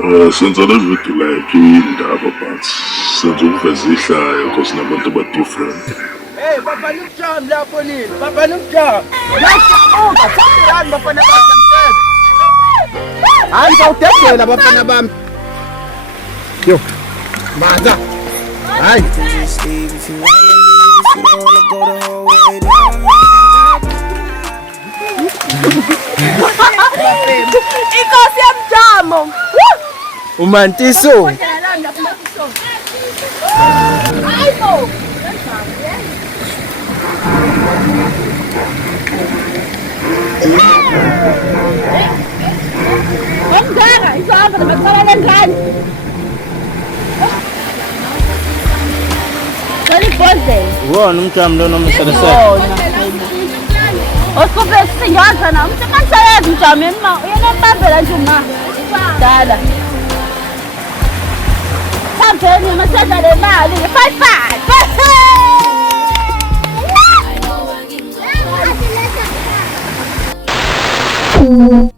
Senza le video like indaba but senza ukuveza ihlaya because nabantu different. Hey, baba nimjam lapho nini? Baba nimjam. Lapho bathandi bafana bami. Hayi ngawudedela bafana bami. Yo. Maza. Hayi. Inkosi yamjamo. Umantiso. Hayibo. Omdala, isonga nabasala lengane. Kalibhodlela. Wona umjam lo nomsebenzi. Osikope singaza na umuntu kansayazi mjameni ma uyenembambela nje uma dala Sambeni masada le mali 55